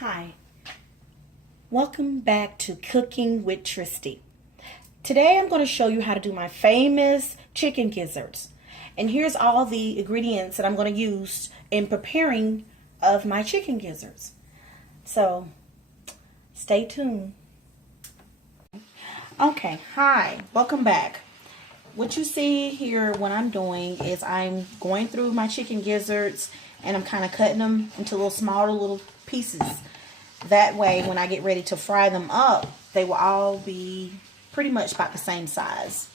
Hi, welcome back to Cooking with Tristy. Today I'm going to show you how to do my famous chicken gizzards. And here's all the ingredients that I'm going to use in preparing of my chicken gizzards. So, stay tuned. Okay, hi, welcome back. What you see here, what I'm doing is I'm going through my chicken gizzards and I'm kind of cutting them into smaller little pieces. That way, when I get ready to fry them up, they will all be pretty much about the same size.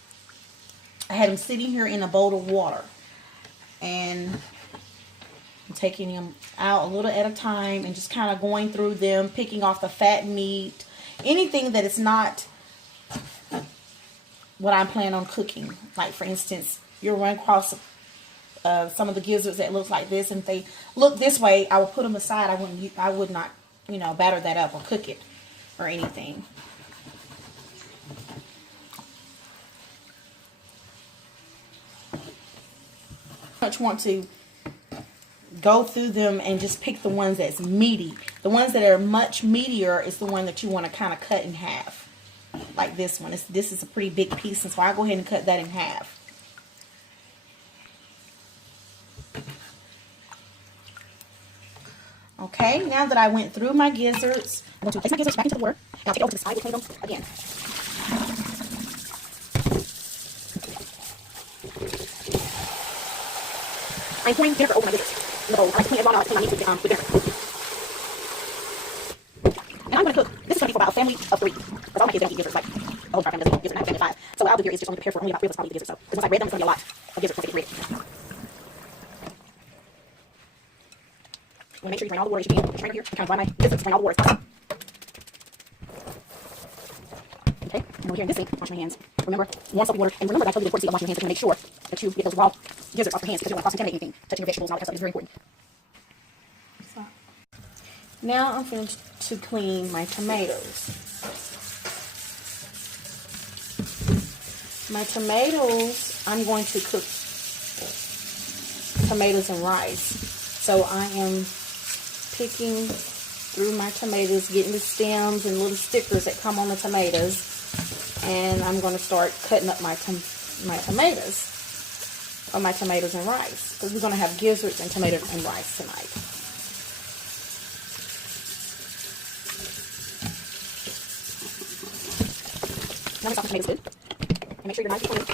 I had them sitting here in a bowl of water, and I'm taking them out a little at a time and just kind of going through them, picking off the fat meat, anything that is not what I'm planning on cooking. Like, for instance, you'll run across some of the gizzards that looks like this, and if they look this way, I will put them aside. I would not, batter that up or cook it or anything. Much want to go through them and just pick the ones that's meaty. The ones that are much meatier is the one that you want to kind of cut in half. Like this one. This is a pretty big piece, and so I'll go ahead and cut that in half. Okay, now that I went through my gizzards, I'm going to place my gizzards back into the water, and I'll take it over to the side and clean them again. I'm pouring vinegar over my gizzards in the bowl. I like to clean everyone out. I like to clean my meat with vinegar. And I'm going to cook. This is going to be for about a family of 3. Because all my kids don't eat gizzards. Like, the whole family doesn't eat gizzards. I have a family of 5. So what I'll do here is just only prepare for only about 3 of us probably eat the gizzards. So, because once I bread them, it's going to be a lot of gizzards once they get ready. You want to make sure you drain all the water as you can. Just right here and kind of dry my gizzards. Drain all the water as possible. Okay, and over here in this sink, wash my hands. Remember, warm soapy water. And remember that I told you the importance of washing your hands. Make sure that you get those raw gizzards off your hands, because you don't want to cross-contaminate anything. Touching your vegetables and all that stuff is very important. Now I'm going to clean my tomatoes. My tomatoes, I'm going to cook tomatoes and rice. So I am picking through my tomatoes, getting the stems and little stickers that come on the tomatoes, and I'm going to start cutting up my tomatoes, or my tomatoes and rice, because we're going to have gizzards and tomatoes and rice tonight. Now we stop the tomatoes good, and make sure your knife is clean.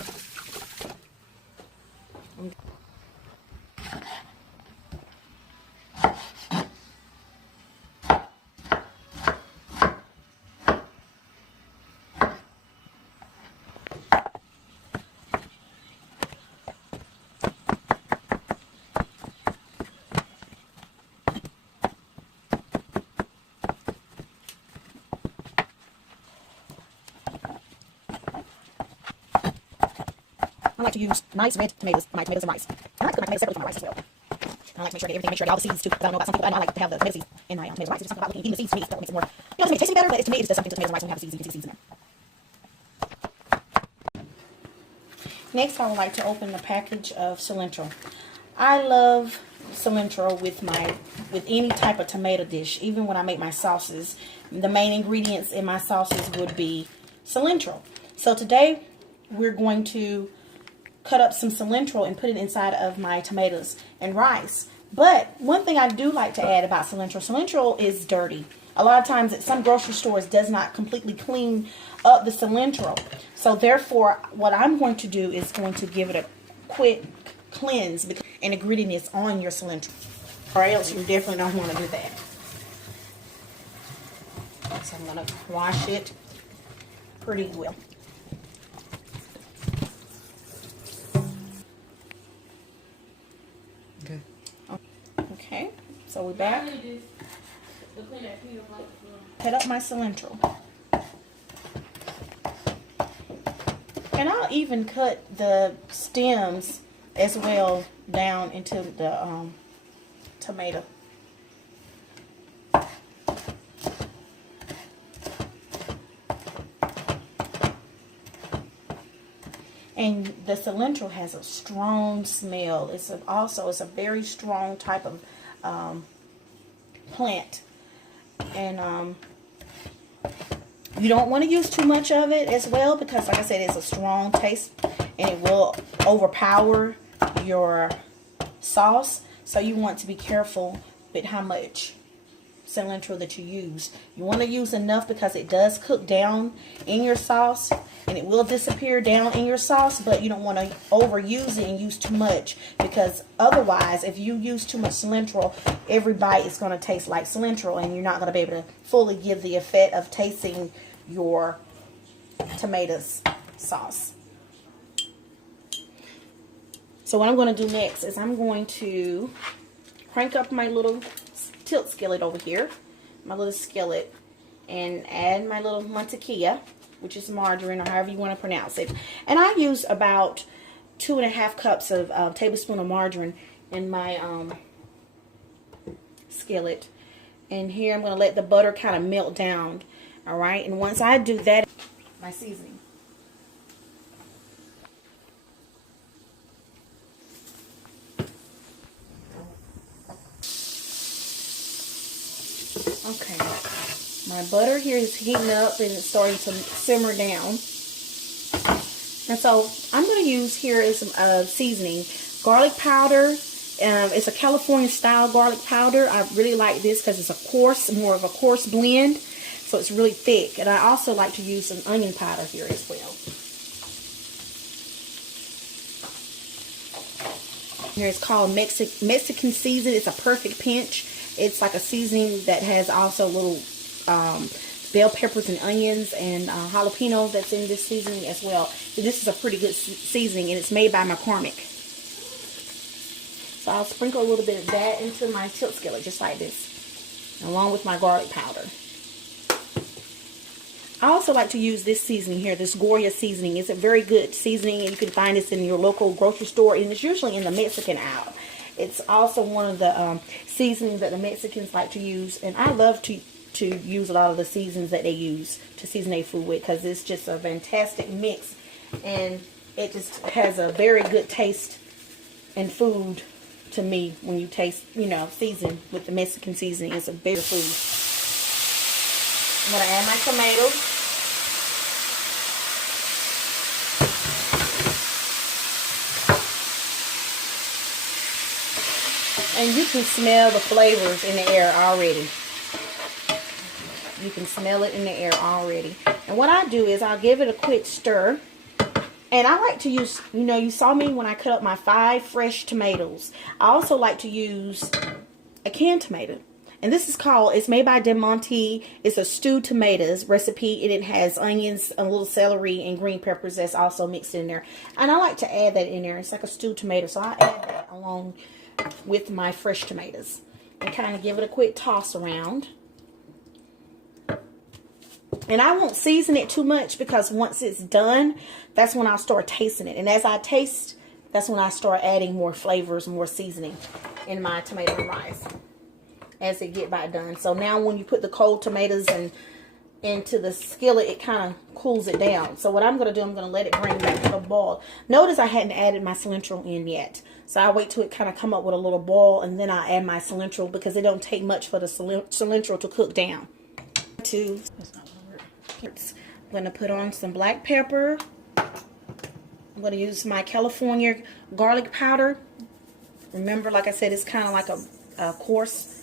I like to use nice red tomatoes for my tomatoes and rice. I like to cook my tomatoes separately from my rice as well. And I like to make sure I get everything, make sure I get all the seeds too. Because I don't know about some people, but I like to have the tomato seeds in my tomatoes and rice. There's something about eating the seeds to me that makes it more, it doesn't make it taste any better, but to me it just does something to tomatoes and rice when you have the seeds, you can see the seeds in there. Next, I would like to open a package of cilantro. I love cilantro with any type of tomato dish. Even when I make my sauces, the main ingredients in my sauces would be cilantro. So today we're going to cut up some cilantro and put it inside of my tomatoes and rice. But one thing I do like to add about cilantro is dirty. A lot of times at some grocery stores does not completely clean up the cilantro. So therefore, what I'm going to do is going to give it a quick cleanse, because an ingredient is on your cilantro, or else you definitely don't want to do that. So I'm going to wash it pretty well. Okay, so we're back. Cut up my cilantro. And I'll even cut the stems as well down into the tomato. And the cilantro has a strong smell. It's a very strong type of plant. And you don't want to use too much of it as well, because like I said, it's a strong taste and it will overpower your sauce. So you want to be careful with how much cilantro that you use. You want to use enough because it does cook down in your sauce and it will disappear down in your sauce, but you don't want to overuse it and use too much, because otherwise if you use too much cilantro, every bite is going to taste like cilantro and you're not going to be able to fully give the effect of tasting your tomatoes sauce. So what I'm going to do next is I'm going to crank up my little tilt skillet over here, my little skillet, and add my little mantequilla, which is margarine or however you want to pronounce it. And I use about 2.5 cups of tablespoon of margarine in my skillet. And here I'm going to let the butter kind of melt down. All right, and once I do that, my seasoning. Okay, my butter here is heating up and it's starting to simmer down. And so I'm going to use here is some seasoning. Garlic powder. It's a California style garlic powder. I really like this because it's a coarse, more of a coarse blend. So it's really thick. And I also like to use some onion powder here as well. Here it's called Mexican season. It's a perfect pinch. It's like a seasoning that has also little bell peppers and onions and jalapeno that's in this seasoning as well. So this is a pretty good seasoning, and it's made by McCormick. So I'll sprinkle a little bit of that into my tilt skillet just like this, along with my garlic powder. I also like to use this seasoning here, this Goya seasoning. It's a very good seasoning, and you can find this in your local grocery store, and it's usually in the Mexican aisle. It's also one of the seasonings that the Mexicans like to use, and I love to use a lot of the seasons that they use to season their food with, because it's just a fantastic mix, and it just has a very good taste in food to me when you taste, season with the Mexican seasoning. It's a better food. I'm going to add my tomatoes. And you can smell the flavors in the air already. You can smell it in the air already. And what I do is I'll give it a quick stir. And I like to use, you saw me when I cut up my 5 fresh tomatoes. I also like to use a canned tomato. And this is it's made by Del Monte. It's a stewed tomatoes recipe, and it has onions, a little celery, and green peppers that's also mixed in there. And I like to add that in there. It's like a stewed tomato, so I add that along with my fresh tomatoes. And kind of give it a quick toss around. And I won't season it too much, because once it's done, that's when I'll start tasting it. And as I taste, that's when I start adding more flavors, more seasoning in my tomato and rice as it get by done. So now when you put the cold tomatoes into the skillet, it kind of cools it down. So what I'm going to do, I'm going to let it bring back to a boil. Notice I hadn't added my cilantro in yet. So I wait till it kind of come up with a little boil, and then I add my cilantro, because it don't take much for the cilantro to cook down. I'm going to put on some black pepper. I'm going to use my California garlic powder. Remember, like I said, it's kind of like a coarse.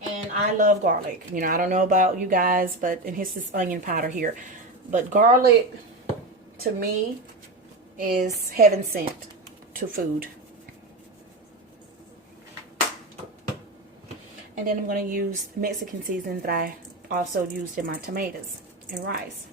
And I love garlic. I don't know about you guys, but and this is onion powder here. But garlic, to me, is heaven sent to food. And then I'm going to use the Mexican seasoning that I also used in my tomatoes and rice.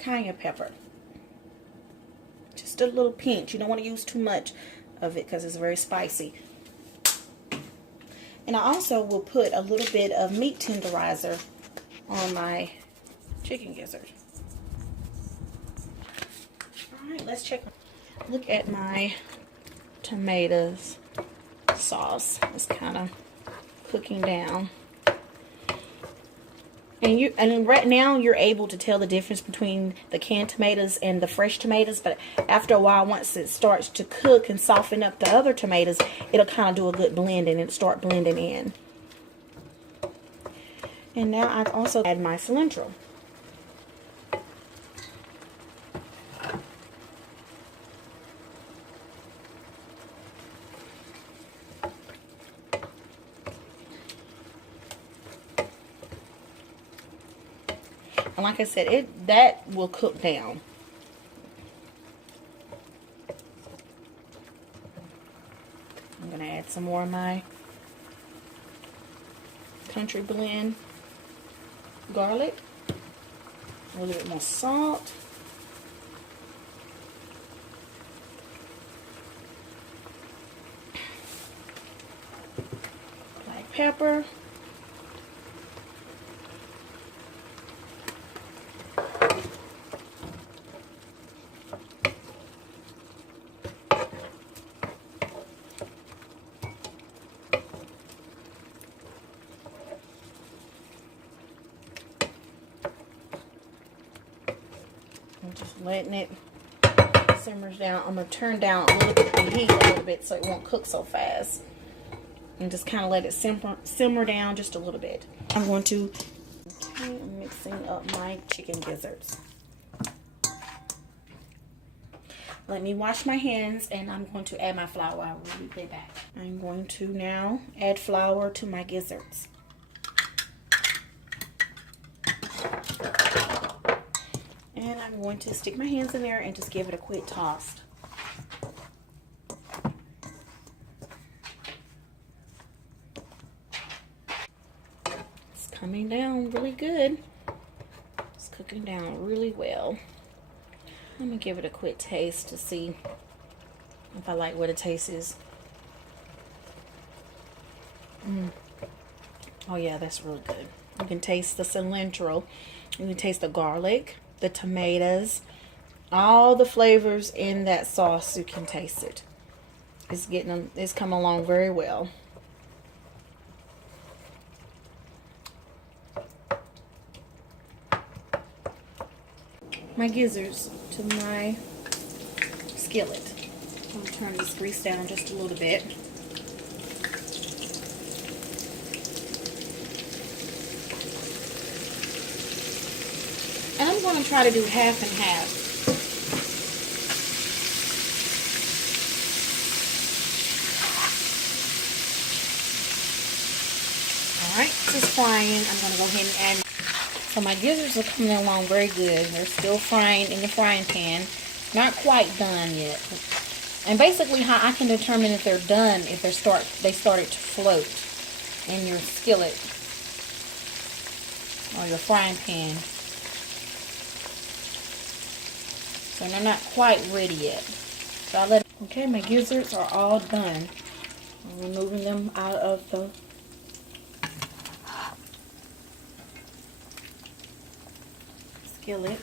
Cayenne pepper. Just a little pinch. You don't want to use too much of it because it's very spicy. And I also will put a little bit of meat tenderizer on my chicken gizzard. Alright, let's check. Look at my tomatoes sauce. It's kind of cooking down. And right now you're able to tell the difference between the canned tomatoes and the fresh tomatoes, but after a while, once it starts to cook and soften up the other tomatoes, it'll kind of do a good blending and start blending in. And now I've also added my cilantro. And like I said, that will cook down. I'm going to add some more of my country blend garlic. A little bit more salt. Black pepper. I'm just letting it simmer down. I'm going to turn down a little bit the heat a little bit so it won't cook so fast. And just kind of let it simmer down just a little bit. I'm going to, I'm mixing up my chicken gizzards. Let me wash my hands and I'm going to add my flour. I will be back. I'm going to now add flour to my gizzards. And I'm going to stick my hands in there and just give it a quick toss. It's coming down really good. It's cooking down really well. Let me give it a quick taste to see if I like what the taste is. Oh yeah, that's really good. You can taste the cilantro. You can taste the garlic, the tomatoes, all the flavors in that sauce. You can taste it. It's come along very well. My gizzards to my skillet. I'm gonna turn this grease down just a little bit. And I'm going to try to do half and half. Alright, this is frying. I'm going to go ahead and add. So my gizzards are coming along very good. They're still frying in the frying pan. Not quite done yet. And basically how I can determine if they're done, if they started to float in your skillet or your frying pan. So they're not quite ready yet. So okay, my gizzards are all done. I'm removing them out of the skillet.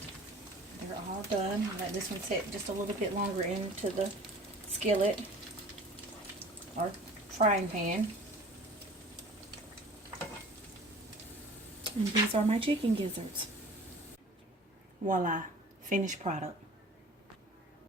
They're all done. Let this one set just a little bit longer into the skillet or frying pan. And these are my chicken gizzards. Voila, finished product.